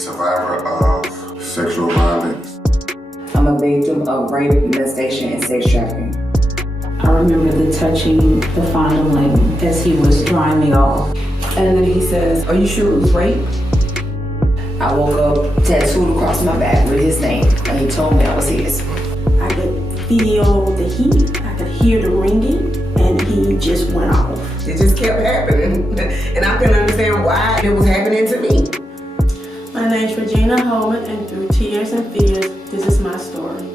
survivor of sexual violence. I'm a victim of rape, molestation, and sex trafficking. I remember the touching the fondling as he was drying me off. And then he says, "Are you sure it was rape?" I woke up tattooed across my back with his name, and he told me I was his. I could feel the heat, I could hear the ringing, and he just went off. It just kept happening, and I couldn't understand why it was happening to me. My name's Regina, and through tears and fears, this is my story.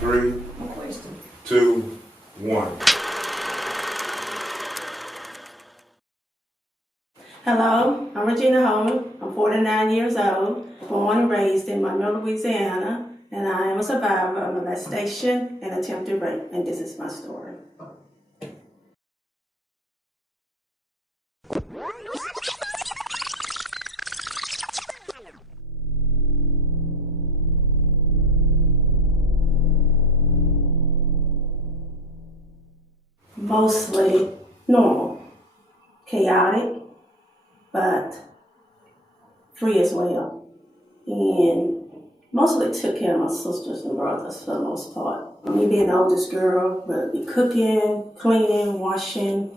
Three, 2, 1. Hello, I'm Regina I'm 49 years old, born and raised in Monroe, Louisiana, and I am a survivor of molestation and attempted rape, and this is my story. Mostly normal, chaotic, but free as well. And mostly took care of my sisters and brothers for the most part. Me being the oldest girl, but be cooking, cleaning, washing,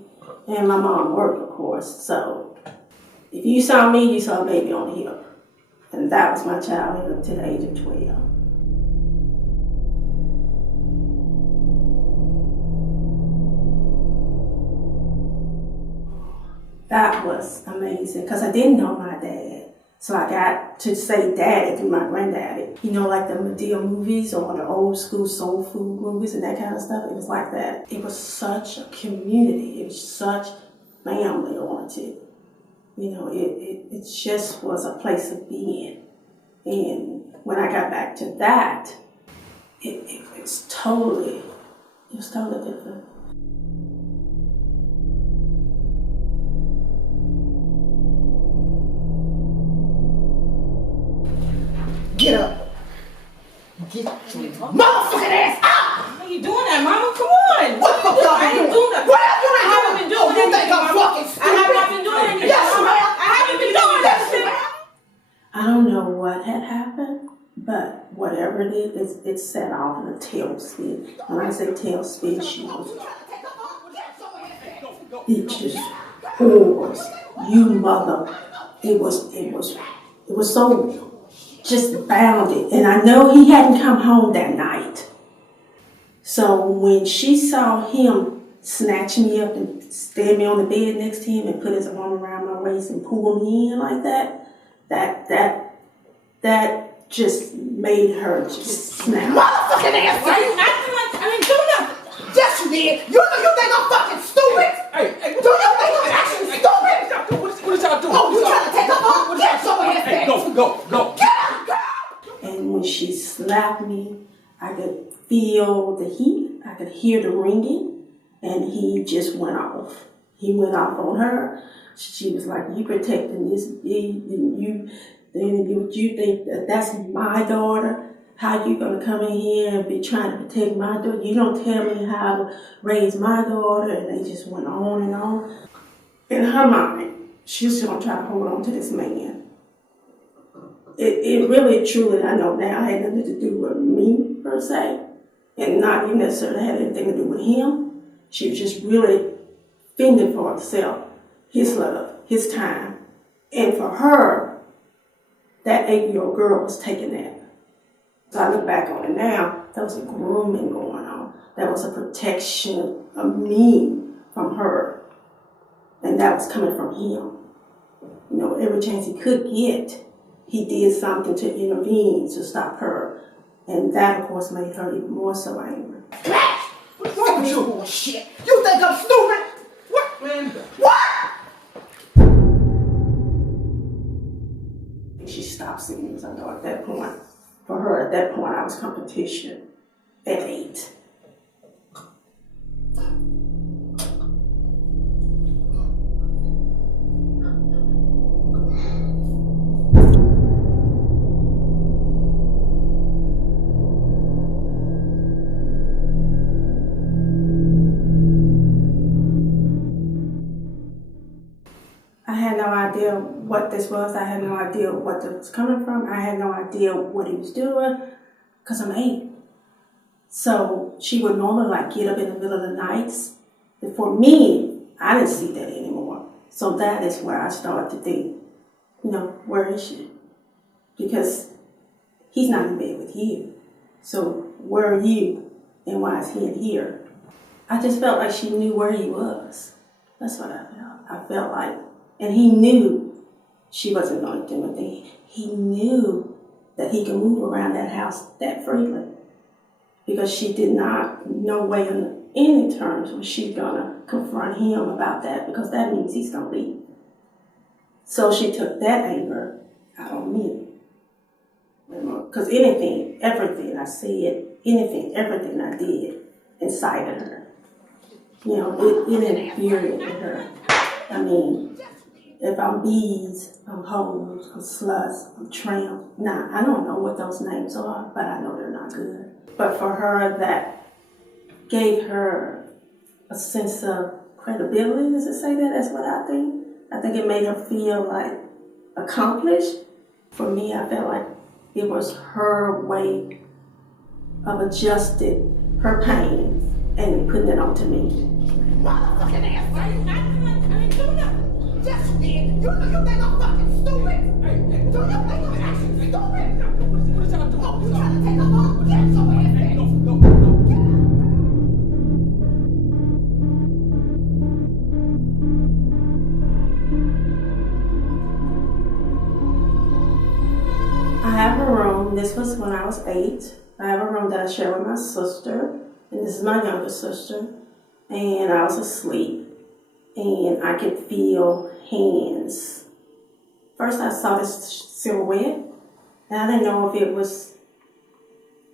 and my mom worked, of course. So if you saw me, you saw a baby on the hip. And that was my childhood until the age of 12. That was amazing because I didn't know my dad. So I got to say daddy through my granddaddy. You know, like the Medea movies or the old school soul food movies and that kind of stuff. It was like that. It was such a community. It was such family oriented. You know, it just was a place of being. And when I got back to that, it was totally different. Get up. Get your motherfucking ass up! How you doing that, Mama? Come on. What the fuck y'all been doing? doing that. What else you I haven't been doing You think anything, I'm Mama. fucking stupid? I have not been doing anything. Yes, ma'am. I haven't been doing that shit. I don't know what had happened, but whatever it is, it set off in a tailspin. When I say tailspin, she was, it just pours. You mother. It was so just bounded. And I know he hadn't come home that night. So when she saw him snatch me up and stand me on the bed next to him and put his arm around my waist and pull me in like that just made her just snap. Motherfucking ass! Why are you acting like I didn't do nothing? Yes, you did. You think I'm fucking stupid? Hey, Do you think I'm actually stupid? what did y'all do? Oh, you trying to take up all? Get your ass Hey, back. go. Get up, girl! And when she slapped me, I could feel the heat, I could hear the ringing, and he just went off. He went off on her. She was like, "You protecting this big, and you think that that's my daughter? How you gonna come in here and be trying to protect my daughter? You don't tell me how to raise my daughter." And they just went on and on. In her mind, she's gonna try to hold on to this man. It really, truly, I know now, had nothing to do with me, per se, and not even necessarily had anything to do with him. She was just really fending for herself, his love, his time. And for her, that 8-year-old girl was taking that. So I look back on it now, there was a grooming going on. There was a protection of me from her. And that was coming from him. You know, every chance he could get, he did something to intervene to stop her And that, of course, made her even more so angry. What's wrong with you? Bullshit. You think I'm stupid? What? Man. What? She stopped singing because I know at that point, for her at that point, I was competition at 8. I had no idea what this was. I had no idea what it was coming from. I had no idea what he was doing because I'm 8. So she would normally like get up in the middle of the nights. And for me, I didn't see that anymore. So that is where I started to think, where is she? Because he's not in bed with you. So where are you and why is he in here? I just felt like she knew where he was. That's what I felt. I felt like, and he knew she wasn't going to do anything. He knew that he could move around that house that freely. Because she did not, no way in any terms was she going to confront him about that, because that means he's going to leave. So she took that anger out on me. Because anything, everything I said, everything I did incited her. It infuriated her. I mean, if I'm bees, I'm hoes, I'm sluts, I'm tramp. Nah, I don't know what those names are, but I know they're not good. But for her, that gave her a sense of credibility, does it say that? That's what I think. I think it made her feel like accomplished. For me, I felt like it was her way of adjusting her pain and putting it onto me. Motherfucking ass. Why you acting like I ain't doing nothing? Yes, you did. You think I'm fucking stupid? Hey, do you think I'm actually stupid? What is y'all doing? Oh, you trying to take off all? Get your ass back. No. Get out. I have a room. This was when I was 8. I have a room that I share with my sister, and this is my younger sister. And I was asleep, and I could feel hands. First, I saw this silhouette, and I didn't know if it was,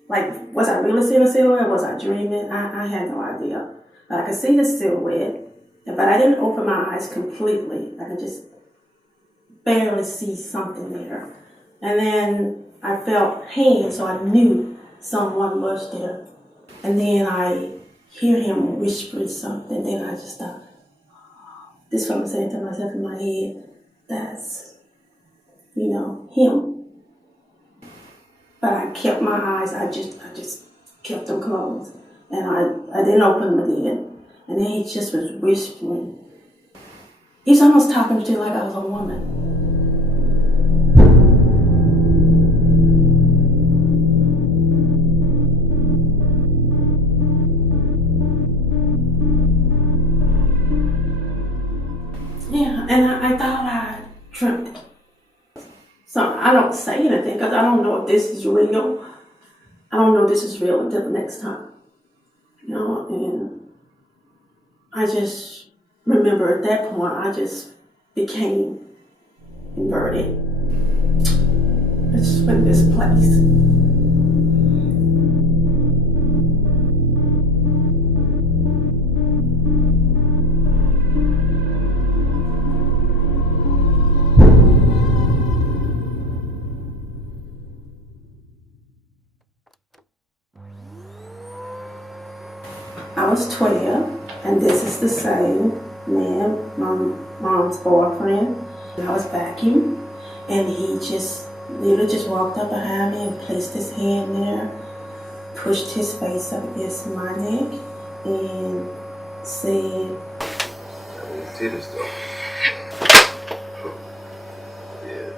was I really seeing a silhouette? Was I dreaming? I had no idea. But I could see the silhouette, but I didn't open my eyes completely. I could just barely see something there. And then I felt hands, so I knew someone was there. And then I hear him whispering something, then I just thought, this is what I'm saying to myself in my head, that's, him. But I kept my eyes, I just kept them closed. And I didn't open them again. And then he just was whispering. He was almost talking to me like I was a woman. Yeah, and I thought I dreamt it. So I don't say anything because I don't know if this is real. I don't know if this is real until the next time. And I just remember at that point, I just became inverted. I just went this place. I was 12, and this is the same man, my mom's boyfriend. I was backing, and he just literally just walked up behind me and placed his hand there, pushed his face up against my neck, and said, Titties though. Yeah.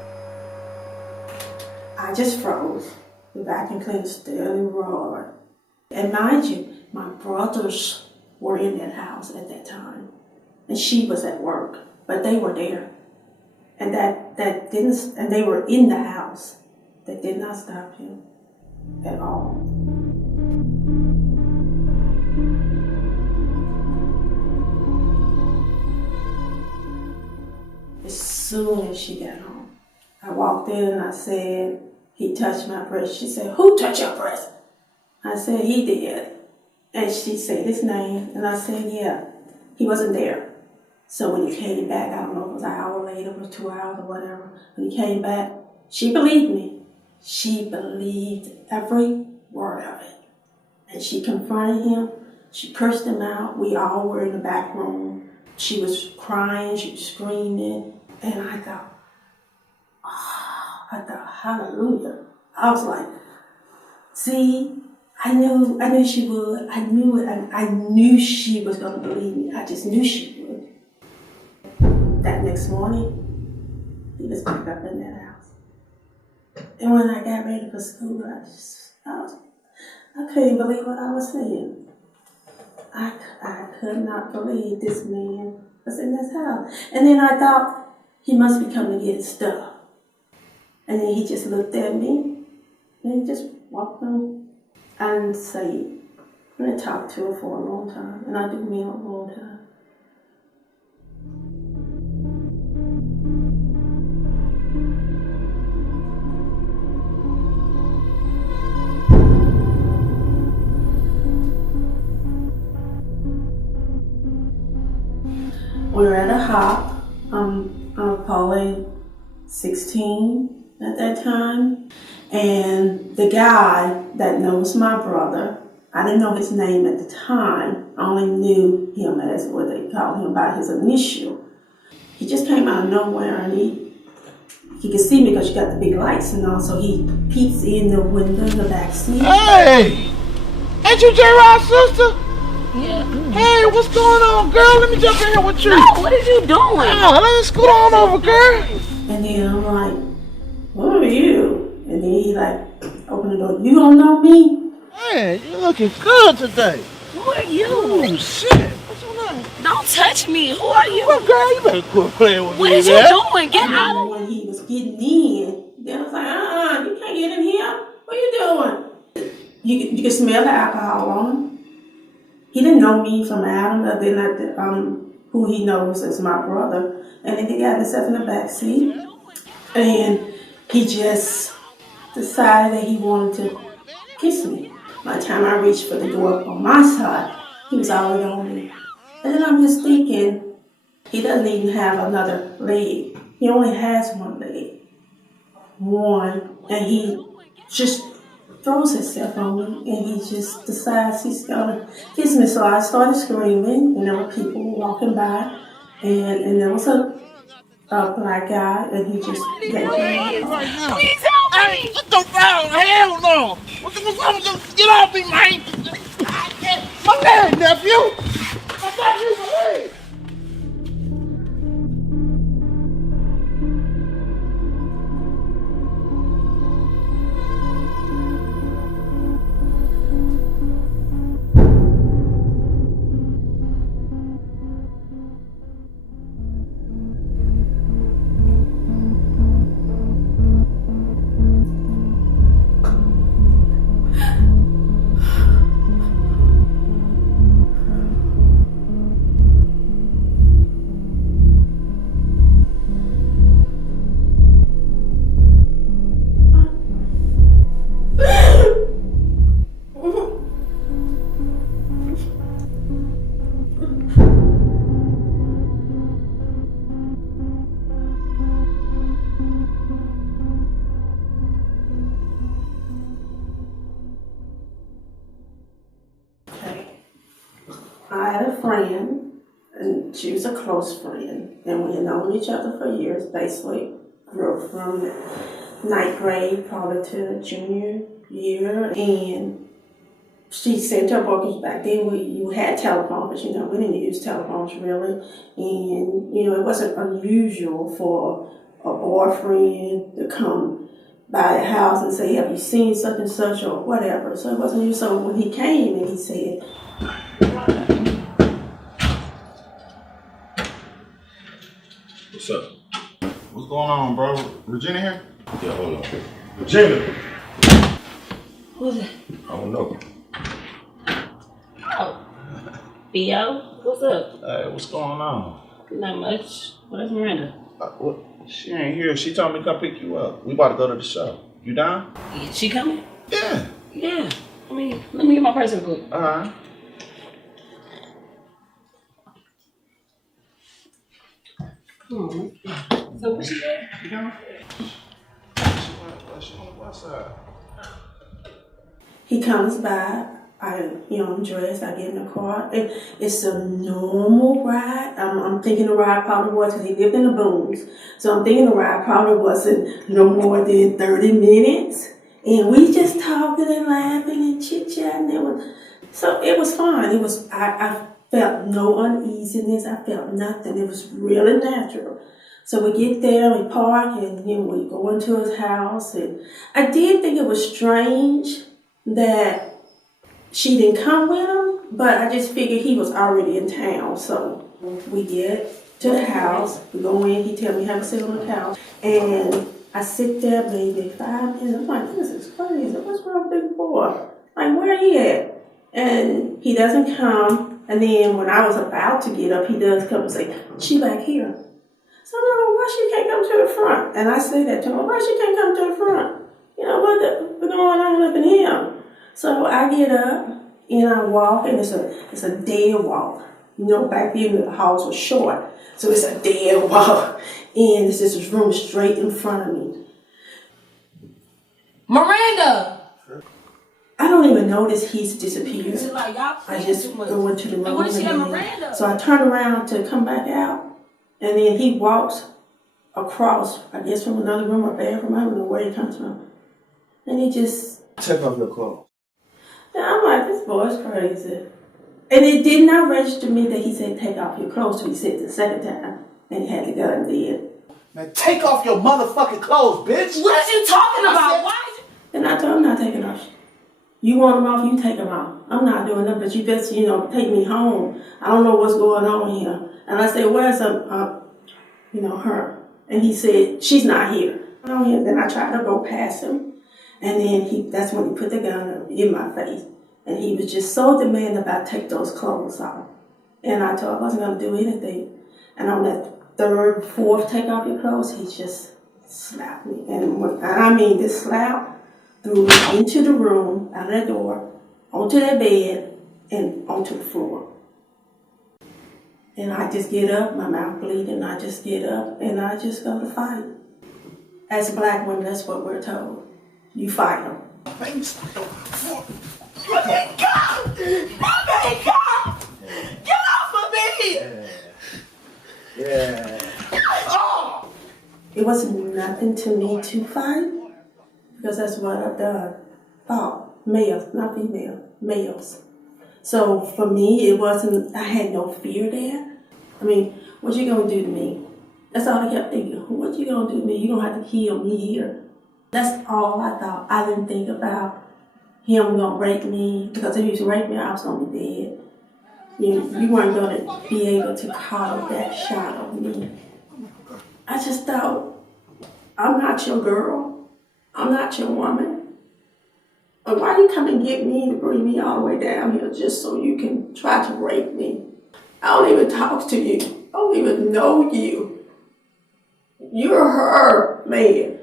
I just froze. The vacuum cleaner still roared. And mind you, my brothers were in that house at that time. And she was at work, but they were there. And that didn't, and they were in the house. That did not stop him. at all. As soon as she got home, I walked in and I said, he touched my breast. She said, who touched your breast? I said, he did. And she said his name, and I said, yeah, he wasn't there. So when he came back, I don't know if it was an hour later or 2 hours or whatever, when he came back, she believed me. She believed every word of it. And she confronted him. She cursed him out. We all were in the back room. She was crying, she was screaming. And I thought, hallelujah. I was like, see, I knew she would. I knew it. I knew she was going to believe me. I just knew she would. That next morning, he was back up in that house. And when I got ready for school, I couldn't believe what I was seeing. I could not believe this man was in this house. And then I thought, he must be coming to get stuff. And then he just looked at me, and he just walked on and said, and I talked to her for a long time, and I do mean a long time. We were at a hop. I'm probably 16 at that time. And the guy that knows my brother, I didn't know his name at the time. I only knew him as what they called him by his initial. He just came out of nowhere, and he could see me because you got the big lights and all, so he peeks in the window in the back seat. Hey! Ain't you J-Rod's sister? Yeah. Hey, what's going on, girl? Let me jump in here with you. No, what are you doing? Oh, let me scoot on over, girl. And then I'm like, who are you? And then he like, opened the door. You don't know me? Man, you looking good today. Who are you? Oh, shit. What's your name? Don't touch me. Who are you? Well, girl, you better quit playing with me. What are you doing? Get out And of when he was getting in, then I was like, you can't get in here. What are you doing? You could smell the alcohol on him. He didn't know me from Adam, other than who he knows as my brother. And then he got himself in the back seat. And he just decided that he wanted to kiss me. By the time I reached for the door on my side, he was already on me. And then I'm just thinking, he doesn't even have another leg. He only has one leg. One. And he just throws himself on me, and he just decides he's gonna kiss me. So I started screaming, and there were people walking by, and there was a black guy, and he just Please help me! What the hell? Hell no! What's wrong with you? Get off me, man! My leg, nephew! My nephew's leg! I had a friend, and she was a close friend, and we had known each other for years, basically grew up from ninth grade probably to junior year, and she sent her bookings. Back then you had telephones, we didn't use telephones really, and it wasn't unusual for a boyfriend to come by the house and say, have you seen such and such or whatever, so it wasn't usual. So when he came and he said, What's up? What's going on, bro? Regina here? Yeah, hold on. Regina! Who Who's that? I don't know. Oh. Theo, what's up? Hey, what's going on? Not much. Where's Miranda? What? She ain't here. She told me to come pick you up. We about to go to the show. You down? Yeah, she coming? Yeah. Yeah. Let me get my purse real quick. Alright. So what she did? You down? She on the west side. He comes by, I'm dressed, I get in the car. It's a normal ride. I'm thinking the ride probably was, because he lived in the booms. So I'm thinking the ride probably wasn't no more than 30 minutes. And we just talking and laughing and chit-chatting. So it was fun. I felt no uneasiness. I felt nothing. It was really natural. So we get there, we park, and we go into his house. And I did think it was strange that she didn't come with him, but I just figured he was already in town. So we get to the house, we go in, he tell me have a sit on the couch, and I sit there maybe 5 minutes. I'm like, this is crazy. What's wrong with this boy? Like, where he at? And he doesn't come. And then when I was about to get up, he does come and say, she back here. So I'm like, why she can't come to the front? And I say that to him, why she can't come to the front? What's going on up in here? So I get up and I walk, and it's a dead walk. Back then the house was short, so it's a dead walk. And it's just this room straight in front of me. Miranda! I don't even notice he's disappeared. It's like y'all I just go into the room. And what is she at and Miranda? so I turn around to come back out, and then he walks across, I guess from another room or bathroom. I don't know where he comes from. And he just... Take off your clothes. And I'm like, this boy's crazy. And it did not register me that he said, take off your clothes, so he said it the second time. And he had the gun then. Man, take off your motherfucking clothes, bitch. What are you talking about? Why? And I told him, I'm not taking off. You want them off, you take them off. I'm not doing that, but you best, take me home. I don't know what's going on here. And I said, where's her? And he said, she's not here. Then I tried to go past him. And then that's when he put the gun in my face. And he was just so demanding about take those clothes off. And I told him I wasn't going to do anything. And on that third, fourth take off your clothes, he just slapped me. And this slap threw me into the room, out of that door, onto that bed, and onto the floor. And I just get up, my mouth bleeding, I just get up, and I just go to fight. As Black women, that's what we're told. You fight them. Let me go! Let me go! Get off of me! Yeah. Oh! It wasn't nothing to me to fight, because that's what I've done. Males, not female, males. So for me, it wasn't, I had no fear there. What you gonna do to me? That's all I kept thinking. What you gonna do to me? You gonna have to kill me here. That's all I thought. I didn't think about him gonna rape me, because if he was rape me, I was gonna be dead. You weren't gonna be able to call that shot on me. I just thought, I'm not your girl. I'm not your woman. But why you come and get me to bring me all the way down here just so you can try to rape me? I don't even talk to you. I don't even know you. You're her man.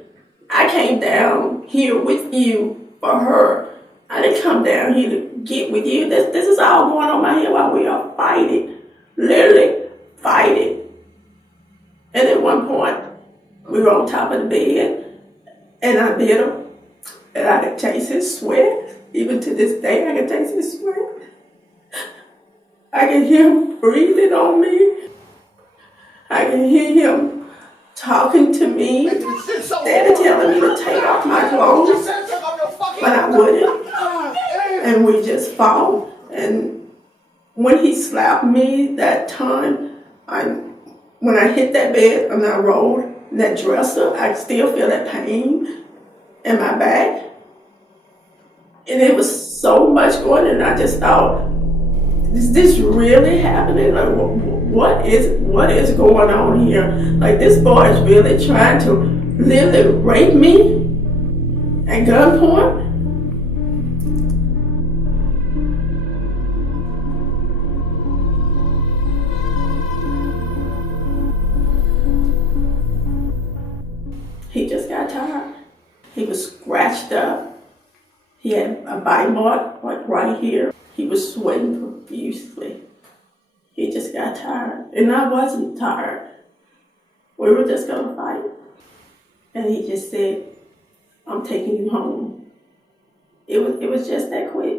I came down here with you for her. I didn't come down here to get with you. This is all going on my head while we are fighting. Literally fighting. And at one point, we were on top of the bed, and I bit him. And I could taste his sweat. Even to this day, I can taste his sweat. I can hear him breathing on me. I can hear him talking to me. Daddy telling me to take off my clothes, but I wouldn't. And we just fought. And when he slapped me that time, when I hit that bed and I rolled that dresser, I still feel that pain in my back. And it was so much going on, and I just thought, is this really happening? Like, what is going on here? Like, this boy is really trying to literally rape me at gunpoint? He just got tired. He was scratched up. He had a bite mark like right here. He was sweating profusely. He just got tired. And I wasn't tired. We were just gonna fight. And he just said, I'm taking you home. It was just that quick.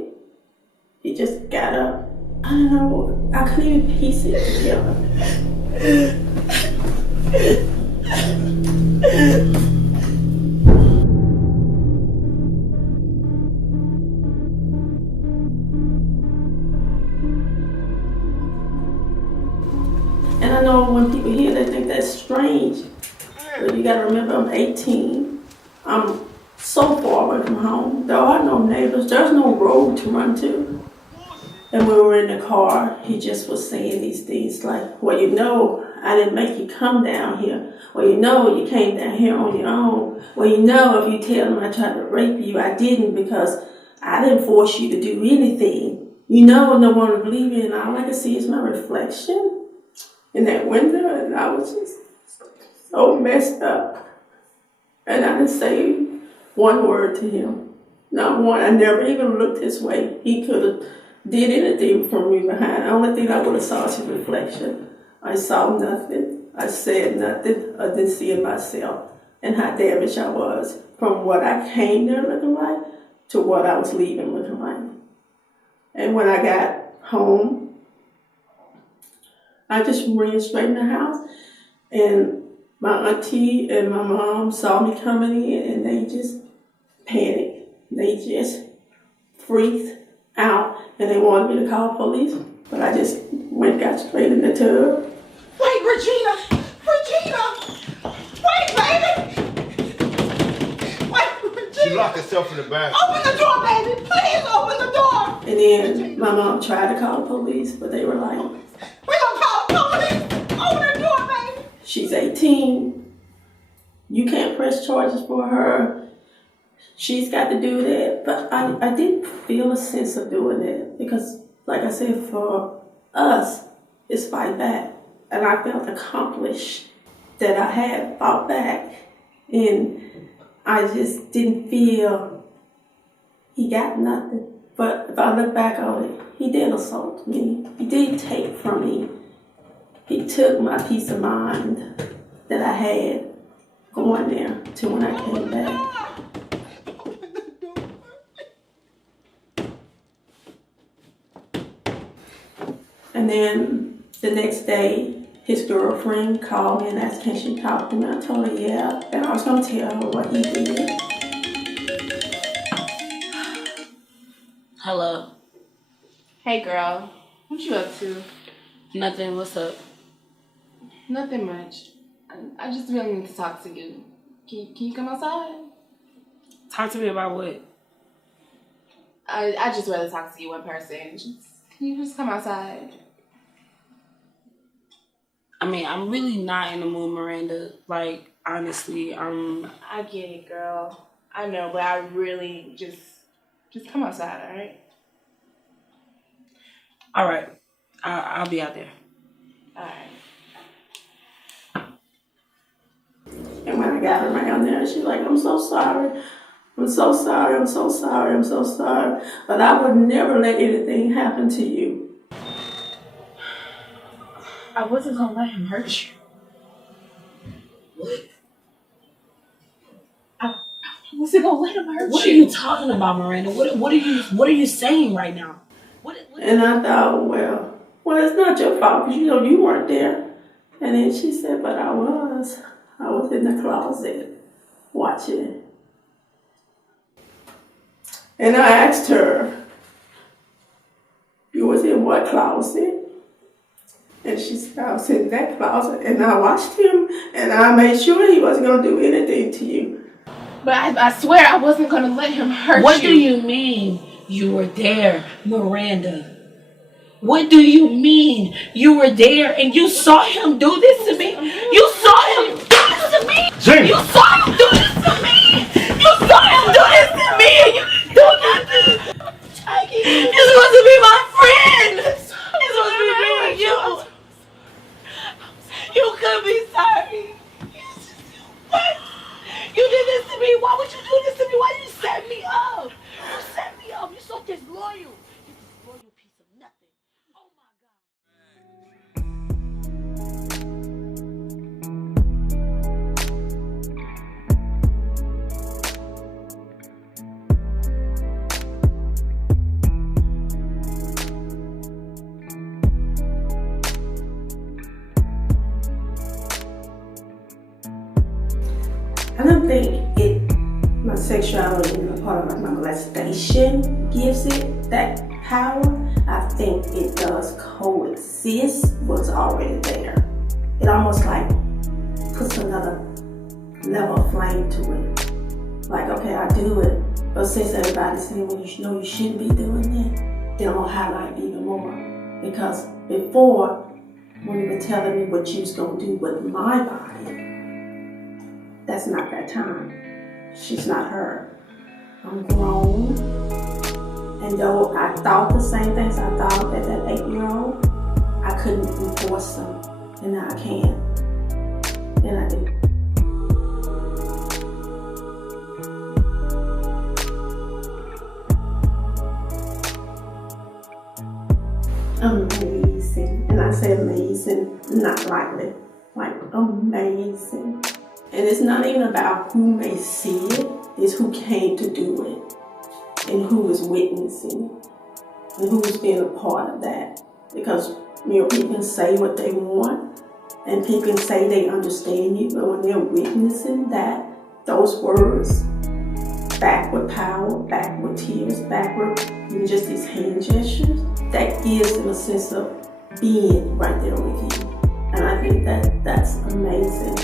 He just got up. I don't know, I couldn't even piece it together. And I know when people hear, they think that's strange. But you gotta remember, I'm 18. I'm so far away from home. There are no neighbors. There's no road to run to. And when we were in the car, he just was saying these things like, well, you know, I didn't make you come down here. Well, you know, you came down here on your own. Well, you know, if you tell them I tried to rape you, I didn't because I didn't force you to do anything. You know, no one would believe me, and all I could see is my reflection in that window, and I was just so messed up. And I didn't say one word to him. Not one. I never even looked his way. He could have did anything from me behind. The only thing I would have saw was his reflection. I saw nothing. I said nothing other than seeing myself and how damaged I was from what I came there looking like to what I was leaving looking like. And when I got home, I just ran straight in the house, and my auntie and my mom saw me coming in, and they just panicked. They just freaked out, and they wanted me to call police, but I just got straight in the tub. Wait, Regina! Regina! Wait, baby! Wait, Regina! She locked herself in the bathroom. Open the door, baby! Please open the door! And then my mom tried to call the police, but they were like, We gonna call the police! Open the door, baby! she's 18. You can't press charges for her. She's got to do that. But I didn't feel a sense of doing that because, like I said, for us, it's fight back. And I felt accomplished that I had fought back. And I just didn't feel he got nothing. But if I look back on it, he did assault me. He did take from me. He took my peace of mind that I had going there to when I came back. And then the next day, his girlfriend called me and asked, can she talk to me? I told her, yeah. And I was going to tell her what he did. Hello. Hey girl, what you up to? Nothing. What's up? Nothing much. I just really need to talk to you. Can you come outside? Talk to me about what? I just rather talk to you in person. Can you just come outside? I mean, I'm really not in the mood, Miranda. Like, honestly, I get it, girl. I know, but I really just come outside, alright? Alright. I'll be out there. Alright. And when I got around there, she's like, I'm so sorry. I'm so sorry. I'm so sorry. I'm so sorry. But I would never let anything happen to you. I wasn't gonna let him hurt you. What? I wasn't gonna let him hurt you. What are you talking about, Miranda? What are you saying right now? What? And I thought, well, it's not your fault because, you weren't there. And then she said, but I was. I was in the closet watching. And I asked her, you was in what closet? And she said, I was in that closet. And I watched him, and I made sure he wasn't going to do anything to you. But I swear I wasn't going to let him hurt you. What do you mean you were there, Miranda? What do you mean you were there and you saw him do this to me? You saw him do this to me! Gina. You saw him do this to me! You saw him do this to me and you didn't do nothing! destroy you. You destroy you piece of nothing. Oh my God. I don't think my sexuality and a part of like my molestation gives it that power. I think it does coexist what's already there. It almost like puts another level of flame to it. Like, okay, I do it, but since everybody's saying, well, you know you shouldn't be doing that, then I'm gonna highlight it even more. Because before, when you were telling me what you was gonna do with my body, that's not that time. She's not her. I'm grown. And though I thought the same things I thought at that 8-year-old, I couldn't enforce them. And now I can. And I do. Amazing. And I say amazing, not lightly. Like amazing. And it's not even about who may see it, it's who came to do it, and who is witnessing it, and who's being a part of that. Because, you know, people can say what they want, and people can say they understand you, but when they're witnessing that, those words, back with power, back with tears, back with even just these hand gestures, that gives them a sense of being right there with you. And I think that's amazing.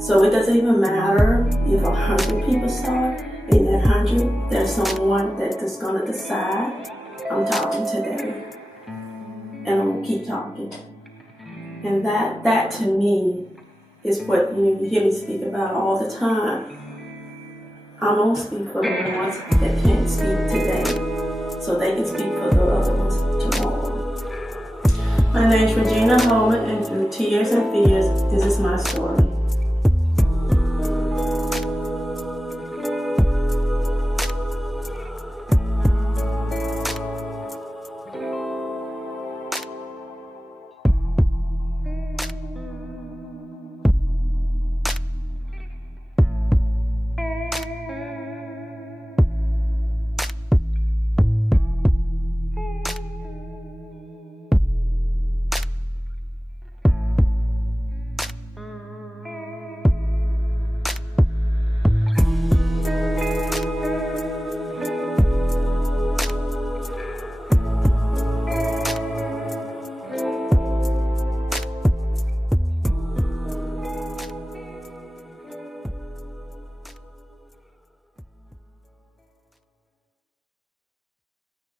So it doesn't even matter if 100 people saw it, in that 100, there's someone that is gonna decide, I'm talking today, and I'm gonna keep talking. And that to me is what you hear me speak about all the time. I'm gonna speak for the ones that can't speak today, so they can speak for the other ones tomorrow. My name is Regina Holman, and through tears and fears, this is my story.